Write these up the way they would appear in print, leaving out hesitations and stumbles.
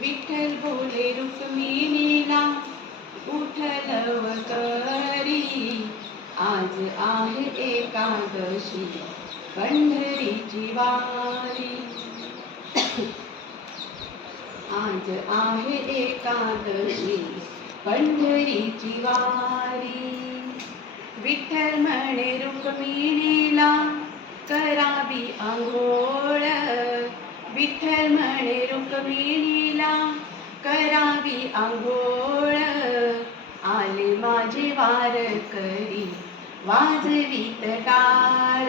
विठ्ठल बोले रुक्मिणीला उठलव करी, आज आहे एकादशी पंढरीची वारी. आज आहे एकादशी पंढरीची वारी. विठ्ठल म्हणे रुक्मिणीला करावी आंघोळ. विठ्ठल म्हणे रुक्मिणीला करावी आंघोळ. आले माझे वारकरी वाजवीत टाळ.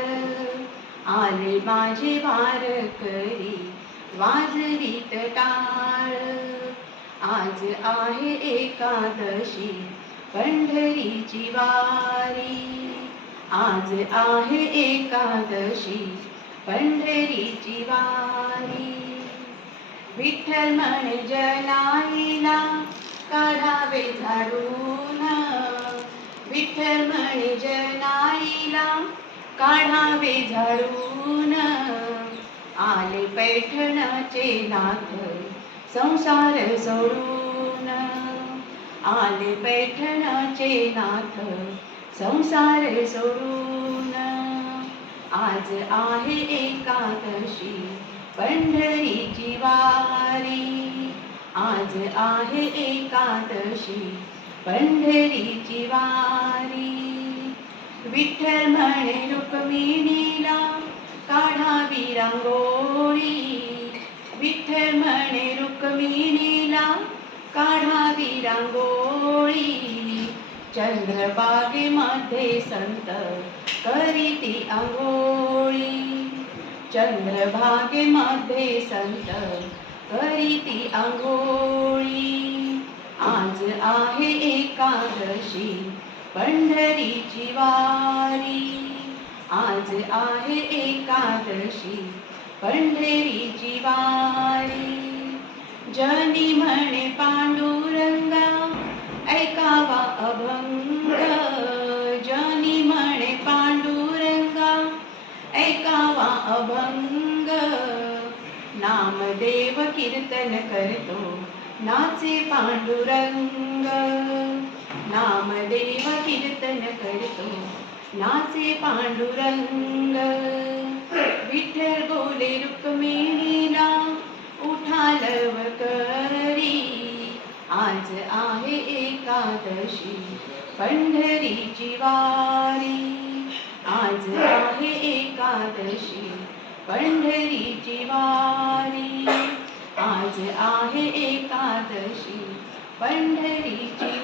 आले माझे वारकरी वाजवीत टाळ. आज आहे एकादशी पंढरीची वारी. आज आहे एकादशी पंढरीची वारी. विठ्ठल म्हणे जनाईला काढावे झाडून. विठ्ठल म्हणे जनाईला काढावे झाडून. आले पैठणचे नाथ संसार सोडून. आले पैठणचे नाथ संसार सोडून. आज आहे एकादशी पंढरीची वारी. आज आहे एकादशी पंढरीची वारी. विठ्ठल म्हणे रुक्मिणीला काढावी रांगोळी. विठ्ठल म्हणे रुक्मिणीला काढावी रांगोळी. चंद्रभागेमध्ये संत करीती आंघोळी. चंद्रभागेमध्ये संत करीती आंघोळी. आज आहे एकादशी पंढरीची वारी. आज आहे एकादशी पंढरीची वारी. जनी म्हणे पांडुरंगा ऐकावा अभंग. जनी म्हणे पांडुरंगा ऐकावा अभंग. नामदेव कीर्तन करतो नाचे पांडुरंग. नामदेव कीर्तन करतो नाचे पांडुरंग. विठ्ठल बोले रुक्मिणीला उठालव करी. आज आहे एकादशी पंढरीची वारी. आज आहे एकादशी पंढरीची वारी. आज आहे एकादशी पंढरीची